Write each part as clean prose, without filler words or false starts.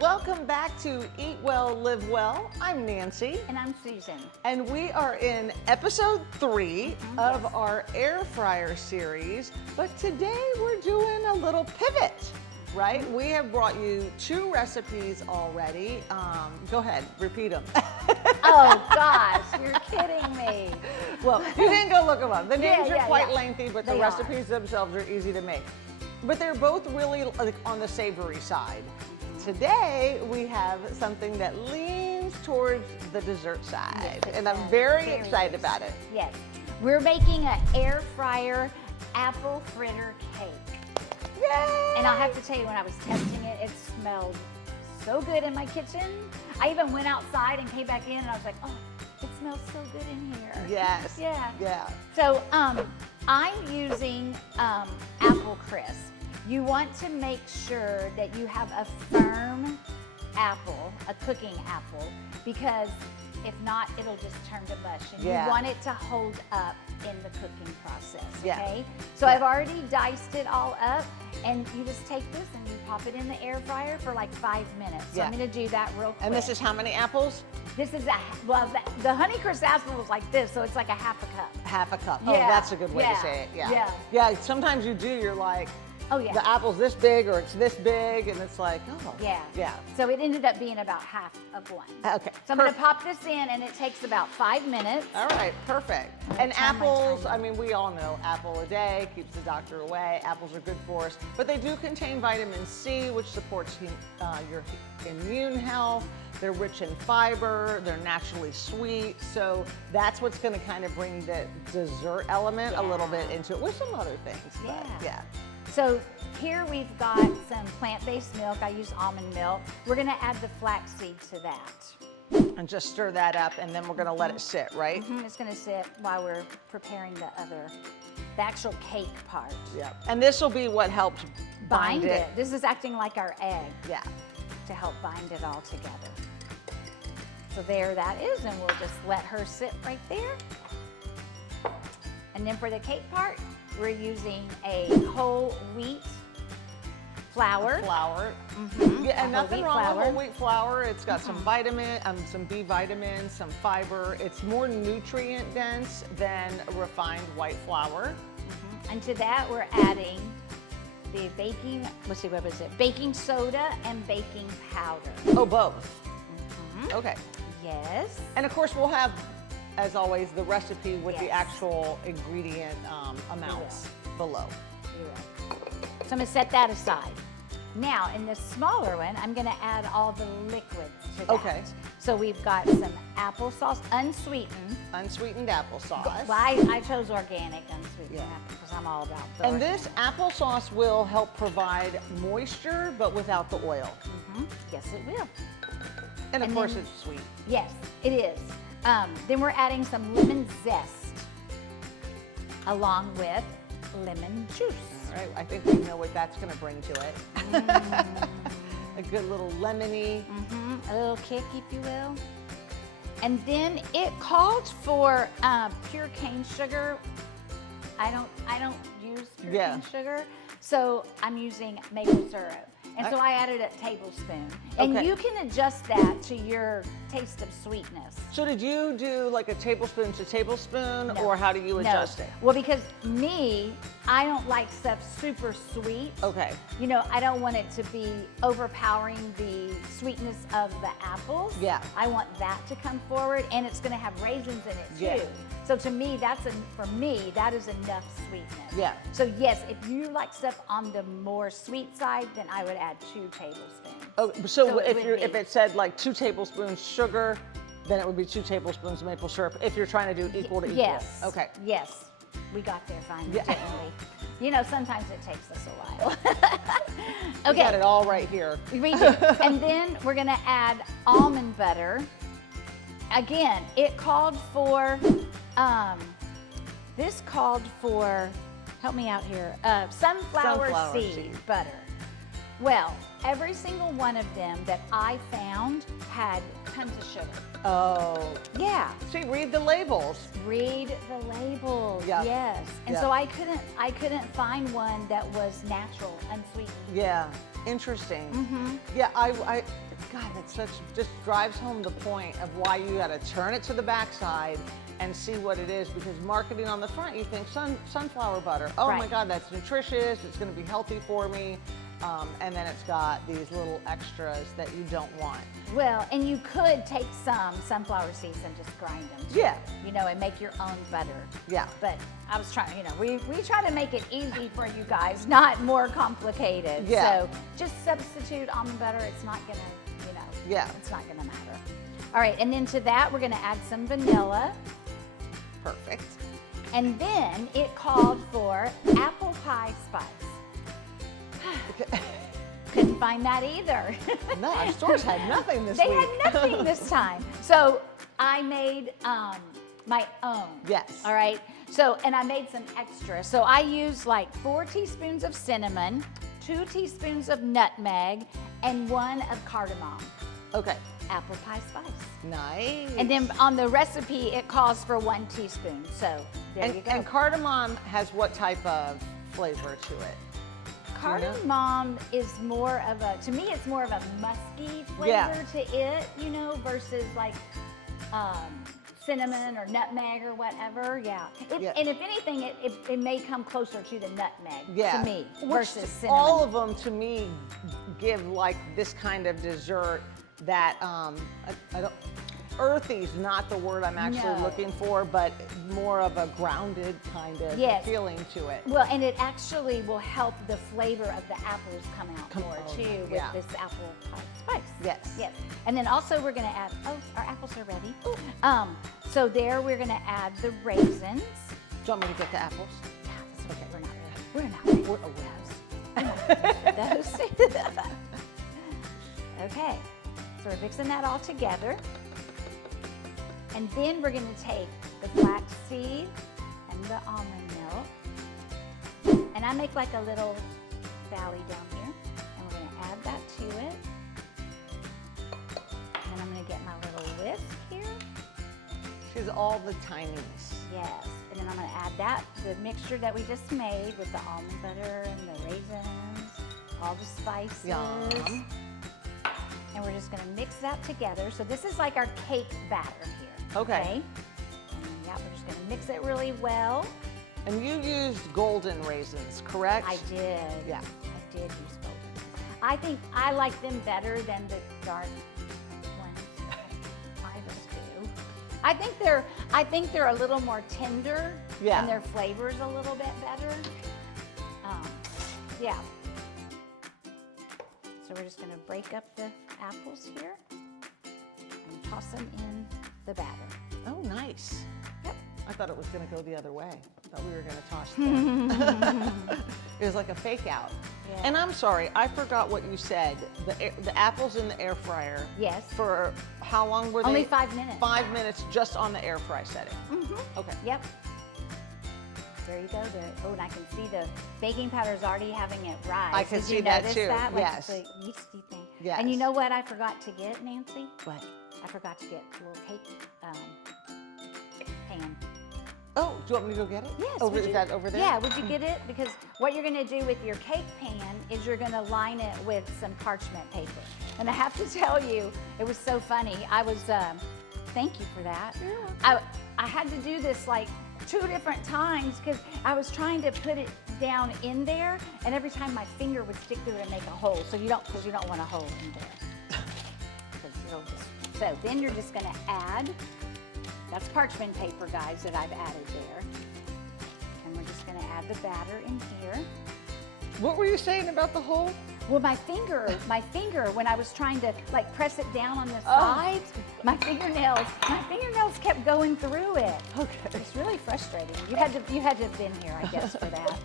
Welcome back to Eat Well, Live Well. I'm Nancy. And I'm Susan. And we are in episode 3 of our air fryer series. But today we're doing a little pivot, right? We have brought you 2 recipes already. Go ahead, repeat them. Oh gosh, you're kidding me. Well, you didn't go look them up. The names are quite yeah. lengthy, but the They recipes themselves are easy to make. But they're both really like on the savory side. Today, we have something that leans towards the dessert side, Yes, and I'm very excited about it. Yes, we're making an air fryer apple fritter cake. Yay! And I'll have to tell you, when I was testing it, it smelled so good in my kitchen. I even went outside and came back in, and I was like, oh, it smells so good in here. Yes. Yeah. Yeah. So I'm using apple crisp. You want to make sure that you have a firm apple, a cooking apple, because if not, it'll just turn to mush. And you want it to hold up in the cooking process, okay? So I've already diced it all up, and you just take this and you pop it in the air fryer for like 5 minutes. So I'm gonna do that real quick. And this is how many apples? This is the Honeycrisp apple was like this, so it's like a half a cup. Half a cup. Yeah. Oh, that's a good way to say it. Yeah. Yeah, sometimes you do, you're like, oh yeah. the apple's this big or it's this big, and it's like, oh. Yeah. Yeah. So it ended up being about half of one. Okay. So I'm gonna pop this in, and it takes about 5 minutes. All right, perfect. And turn my apples, timer. I mean, we all know apple a day keeps the doctor away. Apples are good for us, but they do contain vitamin C, which supports your immune health. They're rich in fiber, they're naturally sweet. So that's what's gonna kind of bring the dessert element a little bit into it, with some other things. But yeah. So here we've got some plant-based milk. I use almond milk. We're gonna add the flaxseed to that. And just stir that up, and then we're gonna let it sit, right? It's gonna sit while we're preparing the actual cake part. Yeah. And this will be what helps bind it. This is acting like our egg. Yeah. To help bind it all together. So there that is, and we'll just let her sit right there. And then for the cake part, we're using a whole wheat flour. Yeah, and nothing wrong with whole wheat flour. It's got some some B vitamins, some fiber. It's more nutrient dense than refined white flour. And to that, we're adding the baking, let's see, what was it? Baking soda and baking powder. Oh, both. Okay. Yes. And of course, we'll have, as always, the recipe with the actual ingredient amounts below. So I'm gonna set that aside. Now, in the smaller one, I'm gonna add all the liquids to that. Okay. So we've got some applesauce, unsweetened. Unsweetened applesauce. Well, I chose organic unsweetened apple because I'm all about the And this applesauce will help provide moisture, but without the oil. Yes, it will. And of course, it's sweet. Yes, it is. Then we're adding some lemon zest along with lemon juice. All right, I think we know what that's going to bring to it. A good little lemony. A little kick, if you will. And then it called for pure cane sugar. I don't use pure cane sugar, so I'm using maple syrup. And so I added a tablespoon. And you can adjust that to your taste of sweetness. So did you do like a tablespoon to tablespoon, or how do you adjust it? Well, because I don't like stuff super sweet. Okay. You know, I don't want it to be overpowering the sweetness of the apples. Yeah. I want that to come forward, and it's gonna have raisins in it too. Yeah. So to me, for me, that is enough sweetness. Yeah. So yes, if you like stuff on the more sweet side, then I would add 2 tablespoons. Oh, so if it said like 2 tablespoons sugar, then it would be 2 tablespoons maple syrup if you're trying to do equal to equal. Yes. Okay. Yes. We got there finally, didn't we? You know, sometimes it takes us a while. Okay. We got it all right here. We do. And then we're gonna add almond butter. Again, it called for, this called for, help me out here, sunflower seed butter. Well, every single one of them that I found had tons of sugar. Oh. Yeah. See, read the labels. Read the labels. Yeah. Yes. And Yeah. so I couldn't find one that was natural, unsweetened. Yeah, interesting. Mm-hmm. Yeah, God, that's just drives home the point of why you gotta turn it to the backside and see what it is, because marketing on the front, you think sunflower butter. Oh my Right. God, that's nutritious, it's gonna be healthy for me. And then it's got these little extras that you don't want. Well, and you could take some sunflower seeds and just grind them too, Yeah. you know, and make your own butter. Yeah. But I was trying, you know, we try to make it easy for you guys, not more complicated. Yeah. So just substitute almond butter. It's not gonna, you know, Yeah. it's not gonna matter. All right, and then to that, we're gonna add some vanilla. Perfect. And then it called for apple pie spice. Couldn't find that either. No, our stores had nothing this They week. had nothing this time. So I made my own. Yes. All right. So, and I made some extra. So I used like 4 teaspoons of cinnamon, 2 teaspoons of nutmeg, and 1 of cardamom. Okay. Apple pie spice. Nice. And then on the recipe, it calls for 1 teaspoon. So there you go. And cardamom has what type of flavor to it? Cardamom is more of a, to me, it's more of a musky flavor Yeah. to it, you know, versus like cinnamon or nutmeg or whatever. Yeah. Yeah. And if anything, it may come closer to the nutmeg Yeah. to me Which versus cinnamon. all of them to me give like this kind of dessert that I don't. Earthy's not the word I'm actually No. looking for, but more of a grounded kind of Yes. feeling to it. Well, and it actually will help the flavor of the apples come out more oh, too with yeah. this apple pie spice. Yes. Yes. And then also we're gonna add, oh, our apples are ready. So there we're gonna add the raisins. Do you want me to get the apples? Yeah, that's okay. We're not ready. Those. Okay. So we're mixing that all together. And then we're going to take the flaxseed and the almond milk. And I make like a little valley down here. And we're going to add that to it. And then I'm going to get my little whisk here. She's all the tinies. Yes. And then I'm going to add that, the mixture that we just made with the almond butter and the raisins, all the spices. Yum. And we're just going to mix that together. So this is like our cake batter here. Okay. And yeah, we're just going to mix it really well. And you used golden raisins, correct? I did. Yeah. I did use golden. I think I like them better than the dark ones. I just do. I think they're a little more tender. Yeah. And their flavor's a little bit better. Yeah. So we're just going to break up the apples here and toss them in the batter. Oh, nice. Yep. I thought it was going to go the other way. I thought we were going to toss them. It was like a fake out. Yeah. And I'm sorry, I forgot what you said. The apples in the air fryer. Yes. For how long were they? Only 5 minutes. 5 minutes just on the air fry setting. Mm-hmm. Okay. Yep. There you go. There. Oh, and I can see the baking powder's already having it rise. I can Did see you that notice too. That? Like Yes. the yeasty thing. Yes. And you know what I forgot to get, Nancy? What? I forgot to get a little cake pan. Oh, do you want me to go get it? Yes. Over, would is you- that over there? Yeah, would you get it? Because what you're going to do with your cake pan is you're going to line it with some parchment paper. And I have to tell you, it was so funny. I was, thank you for that. I had to do this like 2 different times because I was trying to put it down in there, and every time my finger would stick to it and make a hole. So you don't, because you don't want a hole in there. So then you're just going to add. That's parchment paper, guys, that I've added there. And we're just gonna add the batter in here. What were you saying about the hole? Well, my finger, when I was trying to like press it down on the sides, my fingernails kept going through it. Okay. It's really frustrating. You had to have been here, I guess, for that.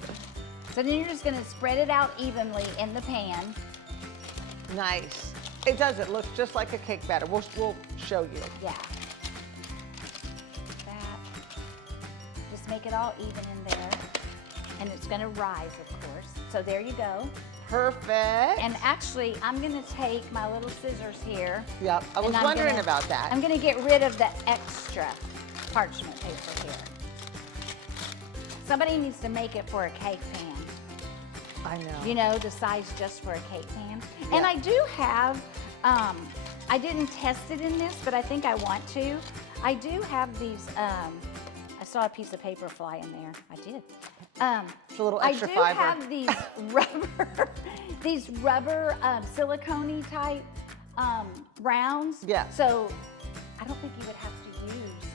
So then you're just gonna spread it out evenly in the pan. Nice. It does. It looks just like a cake batter. We'll show you. Yeah. Just make it all even in there. And it's gonna rise, of course. So there you go. Perfect. And actually, I'm gonna take my little scissors here. Yep, I was wondering about that. I'm gonna get rid of the extra parchment paper here. Somebody needs to make it for a cake pan. I know. You know, the size just for a cake pan. Yeah. And I do have, I didn't test it in this, but I think I want to. I do have these, I saw a piece of paper fly in there. I did. It's a little extra fiber. I do have these rubber silicone type rounds. Yeah. So I don't think you would have to use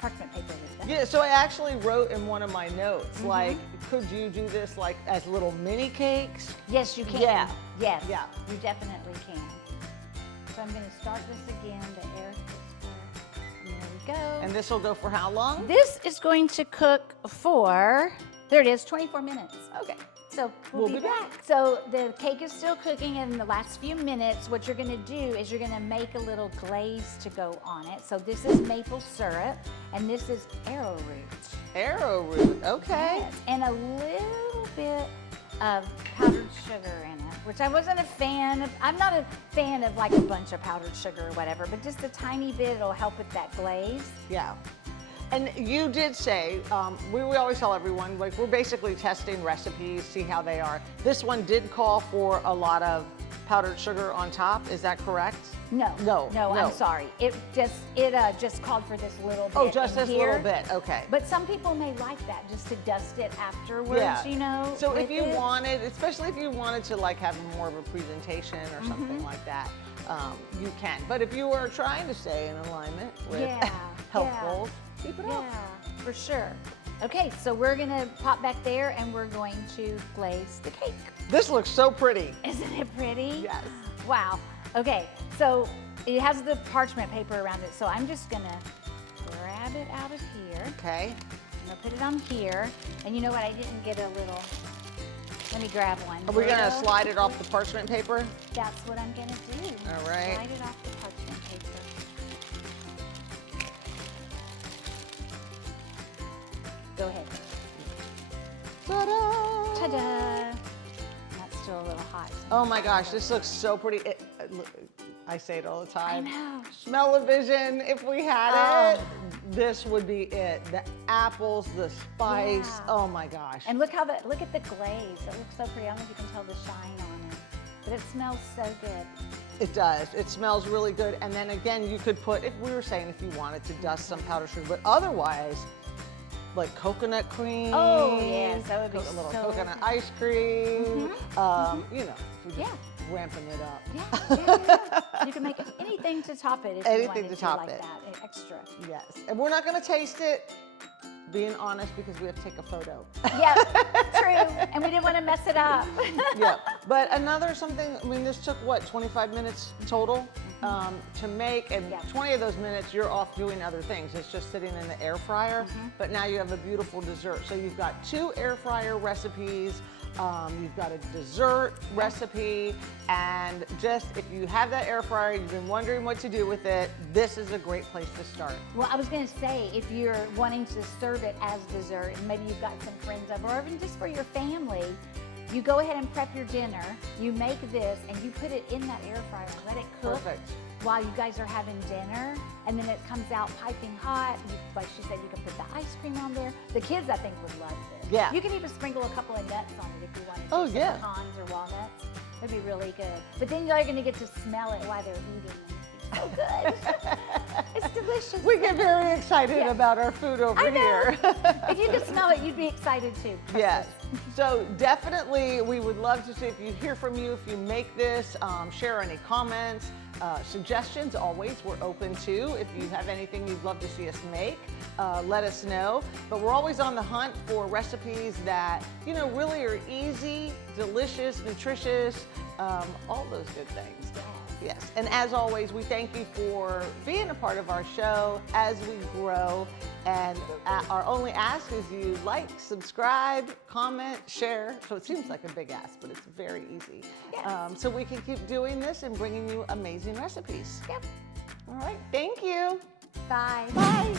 parchment paper with them. Yeah, so I actually wrote in one of my notes, like, could you do this like as little mini cakes? Yes, you can. Yeah. Yes. Yeah. You definitely can. So I'm going to start this again, the air crisper. And there we go. And this will go for how long? This is going to cook for, there it is, 24 minutes. Okay. So we'll be back. So the cake is still cooking, and in the last few minutes, what you're gonna do is you're gonna make a little glaze to go on it. So this is maple syrup, and this is arrowroot. Arrowroot, okay. Yes, and a little bit of powdered sugar in it, which I wasn't a fan of. I'm not a fan of like a bunch of powdered sugar or whatever, but just a tiny bit, it'll help with that glaze. Yeah. And you did say, we always tell everyone, like, we're basically testing recipes, see how they are. This one did call for a lot of powdered sugar on top, is that correct? No, No. I'm sorry. It just called for this little bit. Oh, just in this here. little bit, okay. But some people may like that, just to dust it afterwards, you know. So if with you it. wanted, especially if you wanted to like have more of a presentation or something like that, you can. But if you are trying to stay in alignment with health goals, keep it off. Yeah, for sure. Okay, so we're gonna pop back there and we're going to glaze the cake. This looks so pretty. Isn't it pretty? Yes. Wow. Okay, so it has the parchment paper around it, so I'm just gonna grab it out of here. Okay. I'm gonna put it on here. And you know what, I didn't get a little, let me grab one. Are we gonna slide it off the parchment paper? That's what I'm gonna do. All right. Slide it off the parchment paper. Go ahead. Ta-da! Ta-da! That's still a little hot. Oh my gosh, this looks so pretty. Look, I say it all the time. I know. Smell-o-vision, if we had it, this would be it. The apples, the spice, Yeah. oh my gosh. And look at the glaze. It looks so pretty. I don't know if you can tell the shine on it, but it smells so good. It does. It smells really good. And then again, you could put, if we were saying if you wanted to dust some powdered sugar, but otherwise, like coconut cream. Oh, yes, that would be a little so coconut good. ice cream. You know, if we're just ramping it up. Yeah. You can make anything to top it if Anything you wanted to top like it. that, extra. Yes. And we're not going to taste it, being honest, because we have to take a photo. Yeah, true. And we didn't want to mess it up. Yeah. But another something, I mean, this took what, 25 minutes total to make, and 20 of those minutes you're off doing other things. It's just sitting in the air fryer, but now you have a beautiful dessert. So you've got 2 air fryer recipes, you've got a dessert recipe, and just if you have that air fryer, you've been wondering what to do with it, this is a great place to start. Well, I was going to say, if you're wanting to serve it as dessert, and maybe you've got some friends over, or even just for your family, you go ahead and prep your dinner, you make this, and you put it in that air fryer and let it cook. Perfect. While you guys are having dinner, and then it comes out piping hot. Like she said, you can put the ice cream on there. The kids, I think, would love this. Yeah. You can even sprinkle a couple of nuts on it if you wanted to. Oh, some yeah. pecans or walnuts. That'd be really good. But then you're going to get to smell it while they're eating. So good. It's delicious. We get very excited about our food over here. If you could smell it, you'd be excited too. Yes. So definitely, we would love to see if you hear from you, if you make this, share any comments, suggestions. Always, we're open to. If you have anything you'd love to see us make, let us know. But we're always on the hunt for recipes that, you know, really are easy, delicious, nutritious, all those good things. Yes, and as always, we thank you for being a part of our show as we grow. And our only ask is you like, subscribe, comment, share. So it seems like a big ask, but it's very easy. Yes. So we can keep doing this and bringing you amazing recipes. Yep. All right, thank you. Bye. Bye.